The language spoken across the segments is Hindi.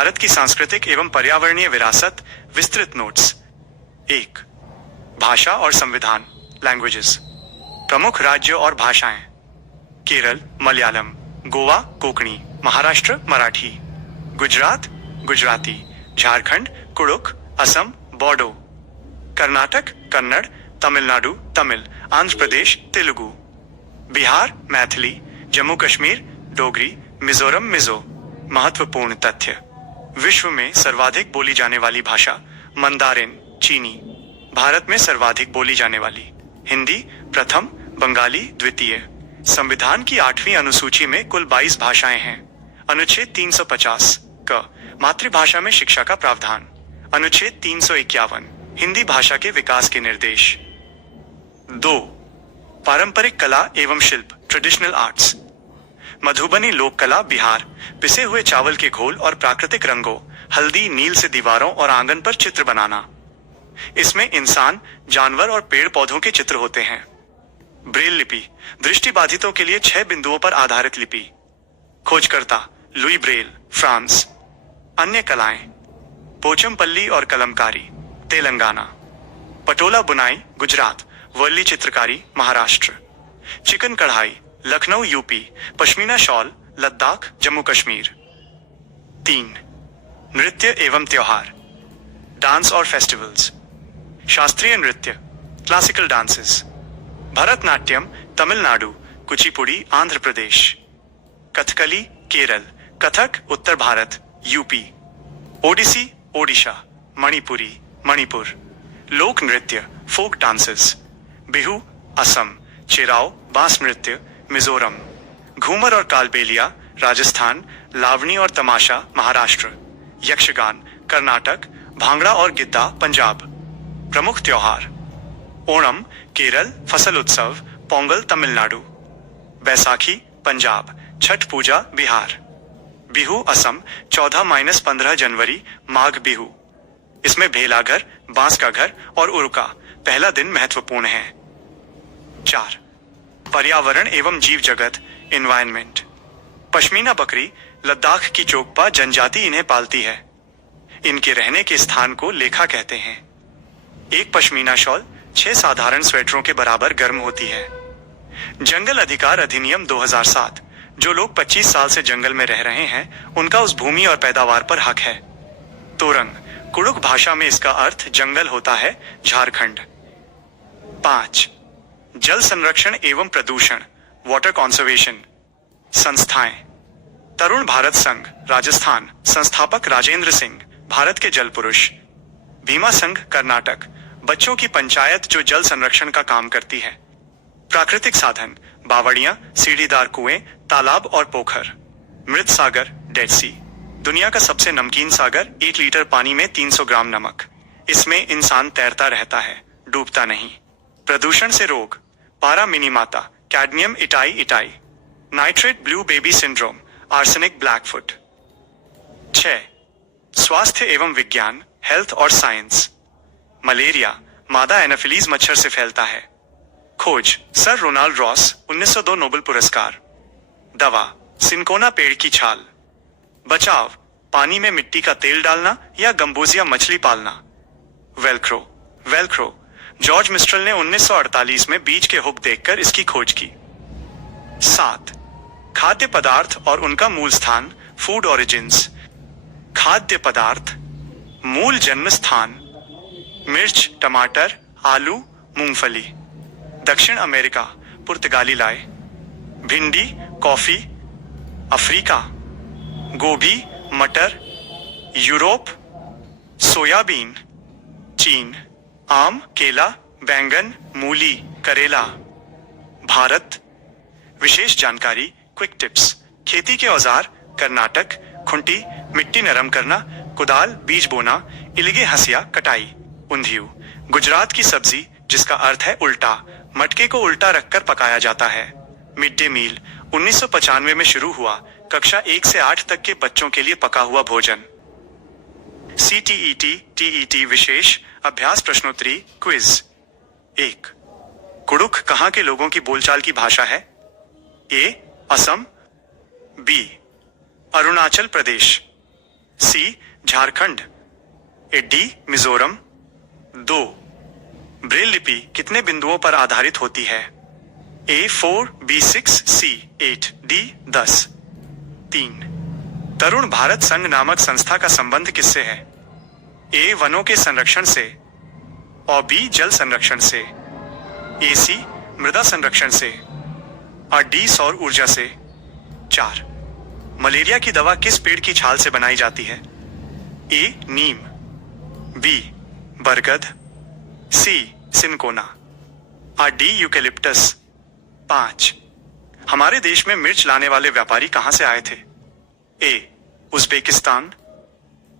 भारत की सांस्कृतिक एवं पर्यावरणीय विरासत, विस्तृत नोट्स। 1. भाषा और संविधान, लैंग्वेजेस। प्रमुख राज्य और भाषाएं: केरल मलयालम, गोवा कोंकणी, महाराष्ट्र मराठी, गुजरात गुजराती, झारखंड कुड़ुक, असम बोडो, कर्नाटक कन्नड़, तमिलनाडु तमिल, आंध्र प्रदेश तेलुगु, बिहार मैथिली, जम्मू कश्मीर डोगरी, मिजोरम मिजो। महत्वपूर्ण तथ्य: विश्व में सर्वाधिक बोली जाने वाली भाषा मंदारिन चीनी, भारत में सर्वाधिक बोली जाने वाली हिंदी प्रथम, बंगाली द्वितीय। संविधान की 8वीं अनुसूची में कुल 22 भाषाएं हैं। अनुच्छेद 350 क मातृभाषा में शिक्षा का प्रावधान। अनुच्छेद 351 हिंदी भाषा के विकास के निर्देश। 2. पारंपरिक कला एवं शिल्प, ट्रेडिशनल आर्ट्स। मधुबनी लोक कला बिहार, पिसे हुए चावल के घोल और प्राकृतिक रंगों, हल्दी नील से दीवारों और आंगन पर चित्र बनाना। इसमें इंसान, जानवर और पेड़ पौधों के चित्र होते हैं। ब्रेल लिपि, दृष्टिबाधितों के लिए 6 बिंदुओं पर आधारित लिपि। खोजकर्ता लुई ब्रेल, फ्रांस। अन्य कलाएं: पोचमपल्ली और कलमकारी, तेलंगाना। पटोला बुनाई, गुजरात। वर्ली चित्रकारी, महाराष्ट्र। चिकन कढ़ाई, लखनऊ यूपी। पश्मीना शॉल, लद्दाख जम्मू कश्मीर। 3. नृत्य एवं त्योहार, डांस और फेस्टिवल्स। शास्त्रीय नृत्य, क्लासिकल डांसेस। भरतनाट्यम तमिलनाडु, कुचिपुड़ी आंध्र प्रदेश, कथकली केरल, कथक उत्तर भारत यूपी, ओडिसी ओडिशा, मणिपुरी मणिपुर। लोक नृत्य, फोक डांसेस। बिहू असम, चेराओ बांस नृत्य मिजोरम, घूमर और कालबेलिया राजस्थान, लावणी और तमाशा महाराष्ट्र, यक्षगान कर्नाटक, भांगड़ा और गिद्दा पंजाब। प्रमुख त्योहार: ओणम केरल, फसल उत्सव, पोंगल तमिलनाडु, बैसाखी पंजाब, छठ पूजा बिहार। बिहू असम, 14-15 जनवरी, माघ बिहू। इसमें भेलाघर, बांस का घर और उरुका पहला दिन महत्वपूर्ण है। 4. पर्यावरण एवं जीव जगत, एनवायरनमेंट। पश्मीना बकरी, लद्दाख की चोकपा जनजाति इन्हें पालती है। इनके रहने के स्थान को लेखा कहते हैं। एक पश्मीना शॉल 6 साधारण स्वेटरों के बराबर गर्म होती है। जंगल अधिकार अधिनियम 2007, जो लोग 25 साल से जंगल में रह रहे हैं उनका उस भूमि और पैदावार पर हक है। तोरंग, कुड़ुक भाषा में इसका अर्थ जंगल होता है, झारखंड। 5. जल संरक्षण एवं प्रदूषण, वाटर कंजर्वेशन। संस्थाएं: तरुण भारत संघ राजस्थान, संस्थापक राजेंद्र सिंह, भारत के जल पुरुष। भीमा संघ कर्नाटक, बच्चों की पंचायत जो जल संरक्षण का काम करती है। प्राकृतिक साधन: बावड़ियां, सीढ़ीदार कुएं, तालाब और पोखर। मृत सागर, डेड सी, दुनिया का सबसे नमकीन सागर, 1 लीटर पानी में 300 ग्राम नमक। इसमें इंसान तैरता रहता है, डूबता नहीं। प्रदूषण से रोग: पारा Minimata, cadmium itai itai, nitrate blue baby syndrome, arsenic Blackfoot. 6. स्वास्थ्य एवं विज्ञान, हेल्थ और साइंस। मलेरिया, मादा एनाफिलीज मच्छर से फैलता है। खोज: सर रोनाल्ड रॉस, 1902 नोबेल पुरस्कार। दवा: सिनकोना पेड़ की छाल। बचाव: पानी में मिट्टी का तेल डालना या गंबूजिया मछली पालना। वेलक्रो, वेलक्रो, जॉर्ज मिस्ट्रल ने 1948 में बीज के हुक देखकर इसकी खोज की। 7. खाद्य पदार्थ और उनका मूल स्थान, फूड ओरिजिन्स। खाद्य पदार्थ: मूल जन्म स्थान, मिर्च, टमाटर, आलू, मूंगफली। दक्षिण अमेरिका, पुर्तगाली लाए। भिंडी, कॉफी, अफ्रीका। गोभी, मटर, यूरोप। सोयाबीन, चीन। आम, केला, बैंगन, मूली, करेला। भारत। विशेष जानकारी, क्विक टिप्स। खेती के औजार, कर्नाटक, खुंटी, मिट्टी नरम करना, कुदाल, बीज बोना, इलिगे हसिया, कटाई। उंधियू, गुजरात की सब्जी जिसका अर्थ है उल्टा, मटके को उल्टा रखकर पकाया जाता है। मिड डे मील 1995 में शुरू हुआ, कक्षा 1 से 8 तक के बच्चों के लिए पका हुआ भोजन। CTET TET विशेष अभ्यास प्रश्नोत्तरी क्विज। 1. कुड़ुक कहां के लोगों की बोलचाल की भाषा है? A. Assam, B. Arunachal Pradesh, C Jharkhand, D Mizoram. 2 Braille लिपि कितने बिंदुओं पर आधारित होती है? A 4, B 6, C 8, D 10। 3 Tarun Bharat Sangh नामक संस्था का संबंध किससे है? ए वनों के संरक्षण से और बी जल संरक्षण से, ए सी मृदा संरक्षण से और डी सौर ऊर्जा से। 4 मलेरिया की दवा किस पेड़ की छाल से बनाई जाती है? ए नीम, बी बरगद, सी सिनकोना और डी यूकेलिप्टस। 5 हमारे देश में मिर्च लाने वाले व्यापारी कहां से आए थे? ए उज्बेकिस्तान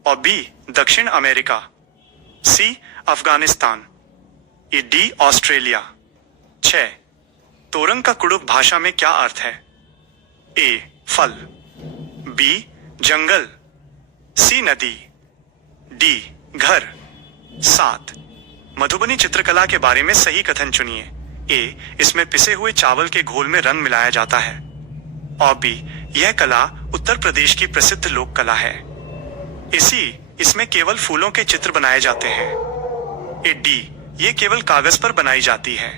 और बी दक्षिण अमेरिका, सी अफगानिस्तान, ये डी ऑस्ट्रेलिया। 6 तोरंग का कुड़ुक भाषा में क्या अर्थ है? ए फल, बी जंगल, सी नदी, डी घर। 7 मधुबनी चित्रकला के बारे में सही कथन चुनिए। ए इसमें पिसे हुए चावल के घोल में रंग मिलाया जाता है और बी यह कला उत्तर प्रदेश की प्रसिद्ध लोक कला है। इसमें केवल फूलों के चित्र बनाए जाते हैं। ए डी ये केवल कागज पर बनाई जाती है।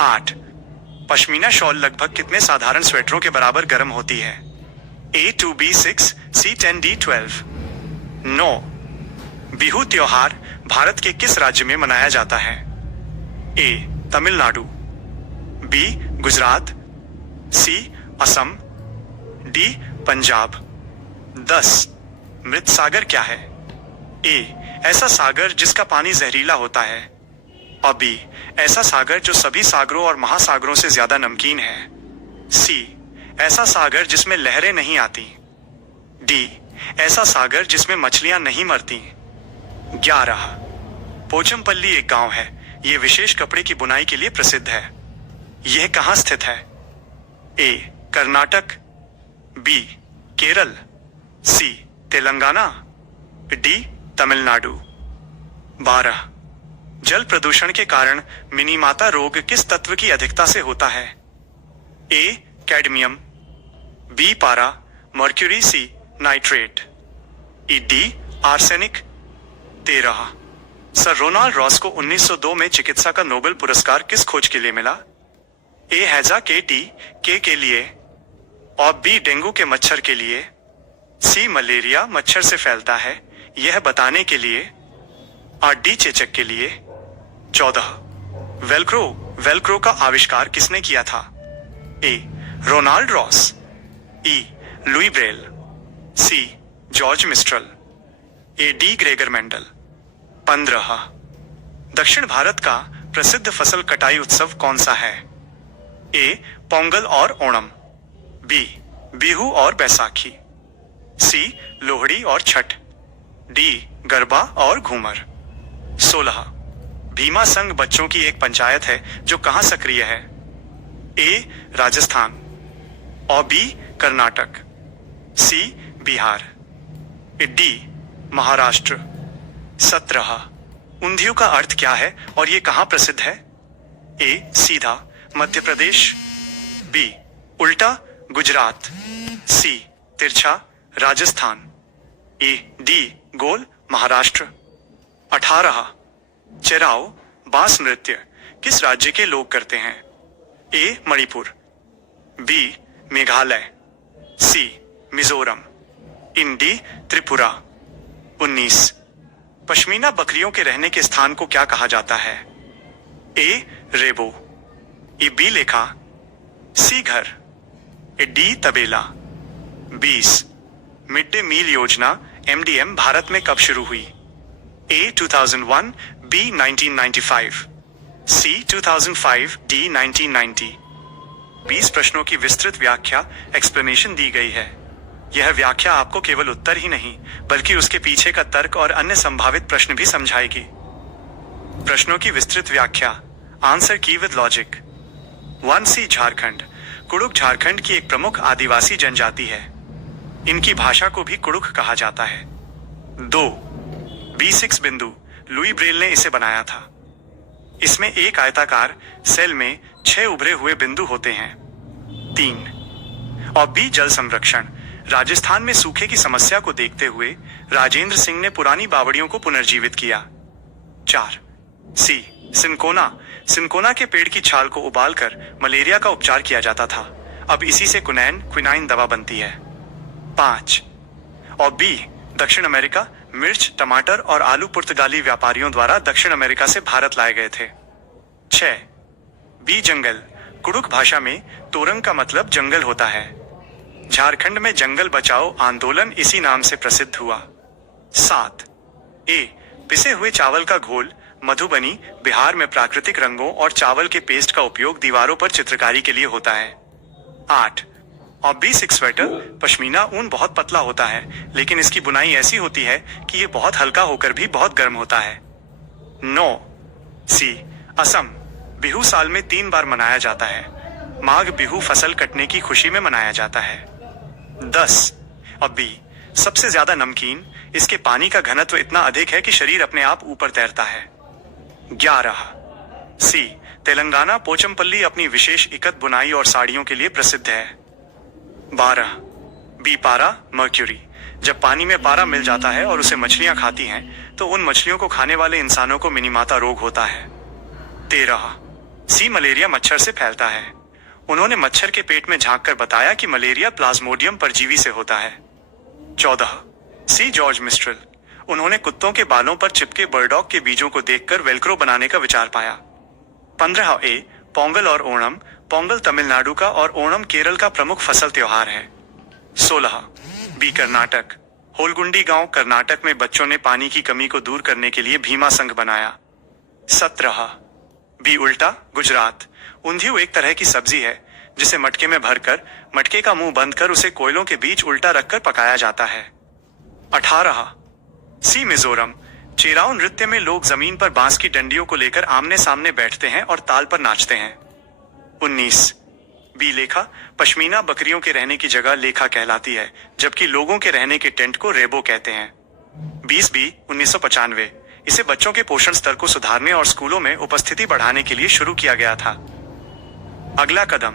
8 पश्मीना शॉल लगभग कितने साधारण स्वेटरों के बराबर गर्म होती है? ए 2, बी 6, सी 10, डी 12। 9 बिहू त्योहार भारत के किस राज्य में मनाया जाता है? ए तमिलनाडु, बी गुजरात, सी असम, डी पंजाब। 10 मृत सागर क्या है? ए ऐसा सागर जिसका पानी जहरीला होता है और बी ऐसा सागर जो सभी सागरों और महासागरों से ज्यादा नमकीन है, सी ऐसा सागर जिसमें लहरें नहीं आती, डी ऐसा सागर जिसमें मछलियां नहीं मरती। 11 पोचमपल्ली एक गांव है, यह विशेष कपड़े की बुनाई के लिए प्रसिद्ध है। यह कहां स्थित है? ए कर्नाटक, बी केरल, सी तेलंगाना, डी तमिलनाडु। 12 जल प्रदूषण के कारण मिनीमाता रोग किस तत्व की अधिकता से होता है? ए कैडमियम, बी पारा, मर्क्यूरी, सी नाइट्रेट, ई D arsenic. 13 Sir Ronald Ross को 1902 में चिकित्सा का नोबेल पुरस्कार किस खोज के लिए मिला? ए हैजा के टी के लिए और बी डेंगू के मच्छर के लिए, सी मलेरिया मच्छर से फैलता है यह बताने के लिए और डी चेचक के लिए। 14 वेलक्रो का आविष्कार किसने किया था? ए रोनाल्ड रॉस, ई Louis Braille, C George Mistral, ए डी ग्रेगर मेंडल। 15 दक्षिण भारत का प्रसिद्ध फसल कटाई उत्सव कौन सा है? ए पोंगल और ओणम, बी बिहू और बैसाखी, सी लोहड़ी और छठ, डी गरबा और घूमर। 16 भीमा संघ बच्चों की एक पंचायत है जो कहां सक्रिय है? ए राजस्थान और बी कर्नाटक, सी बिहार, डी महाराष्ट्र। 17 ऊंधियू का अर्थ क्या है और ये कहां प्रसिद्ध है? ए सीधा मध्य प्रदेश, बी उल्टा गुजरात, सी तिरछा राजस्थान, ए डी गोल महाराष्ट्र। 18 चेराओ बांस नृत्य किस राज्य के लोग करते हैं? ए मणिपुर, बी मेघालय, सी मिजोरम, डी त्रिपुरा। 19 पश्मीना बकरियों के रहने के स्थान को क्या कहा जाता है? ए रेबो, बी लेखा, सी घर, डी तबेला। 20 मिड डे मील योजना MDM भारत में कब शुरू हुई? ए 2001, बी 1995, सी 2005, डी 1990। 20 प्रश्नों की विस्तृत व्याख्या एक्सप्लेनेशन दी गई है। यह व्याख्या आपको केवल उत्तर ही नहीं बल्कि उसके पीछे का तर्क और अन्य संभावित प्रश्न भी समझाएगी। प्रश्नों की विस्तृत व्याख्या, आंसर की with logic. 1C Jharkhand Kurukh Jharkhand की एक प्रमुख आदिवासी जनजाति है। इनकी भाषा को भी कुड़ुक कहा जाता है। 2 B6 बिंदु लुई ब्रेल ने इसे बनाया था। इसमें एक आयताकार सेल में 6 उभरे हुए बिंदु होते हैं। 3 और बी जल संरक्षण राजस्थान में सूखे की समस्या को देखते हुए राजेंद्र सिंह ने पुरानी बावड़ियों को पुनर्जीवित किया। 4. सी. सिनकोना। सिनकोना के पेड़ की छाल को उबालकर मलेरिया का उपचार किया जाता था। अब इसी से क्विनाइन दवा बनती है। 5. और बी. दक्षिण अमेरिका। मिर्च, टमाटर और आलू पुर्तगाली व्यापारियों द्वारा दक्षिण अमेरिका से भारत लाए गए थे। 6. बी. जंगल। कुड़ुक भाषा में तोरंग का मतलब जंगल होता है। झारखंड में जंगल बचाओ आंदोलन इसी नाम से प्रसिद्ध हुआ। 7. ए. पिसे हुए चावल का घोल। मधुबनी, बिहार में प्राकृतिक रंगों और चावल के पेस्ट का उपयोग दीवारों पर चित्रकारी के लिए होता है। 8. और बी. सिक स्वेटर। पश्मीना ऊन बहुत पतला होता है, लेकिन इसकी बुनाई ऐसी होती है कि ये बहुत हल्का होकर भी बहुत गर्म होता है। 9. सी. असम। बिहू साल में 3 बार मनाया जाता है। माघ बिहू फसल कटने की खुशी में मनाया जाता है। 10. और बी. सबसे ज्यादा नमकीन। इसके पानी का घनत्व इतना अधिक है कि शरीर अपने आप ऊपर तैरता है। 11. सी. तेलंगाना पोचमपल्ली अपनी विशेष इकत बुनाई और साड़ियों के लिए प्रसिद्ध है। 12. बी. पारा, मर्क्यूरी। जब पानी में पारा मिल जाता है और उसे मछलियां खाती हैं, तो उन मछलियों को खाने वाले इंसानों को मिनीमाता रोग होता है। 13. सी. मलेरिया मच्छर से फैलता है। उन्होंने मच्छर के पेट में झांककर बताया कि मलेरिया प्लाज्मोडियम परजीवी से होता है। 14. सी. George Mistral. उन्होंने कुत्तों के बालों पर चिपके बर्डॉग के बीजों को देखकर वेल्क्रो बनाने का विचार पाया। 15. ए. पोंगल और ओणम। पोंगल तमिलनाडु का और ओणम केरल का प्रमुख फसल त्योहार है। 16. बी. कर्नाटक। होलगुंडी गांव कर्नाटक में बच्चों ने पानी की कमी को दूर करने के लिए भीमा संघ बनाया। 17. बी. उल्टा, गुजरात। ऊंधियू एक तरह की सब्जी है जिसे मटके में भरकर मटके का मुंह बंद कर उसे कोयलों के बीच उल्टा रखकर पकाया जाता है। 18. सी. मिजोरम। चेराओ नृत्य में लोग जमीन पर बांस की डंडियों को लेकर आमने सामने बैठते हैं और ताल पर नाचते हैं। 19. बी. लेखा। पश्मीना बकरियों के रहने की जगह लेखा कहलाती है, जबकि लोगों के रहने के टेंट को रेबो कहते हैं। 20. बी. 1995। इसे बच्चों के पोषण स्तर को सुधारने और स्कूलों में उपस्थिति बढ़ाने के लिए शुरू किया गया था। अगला कदम।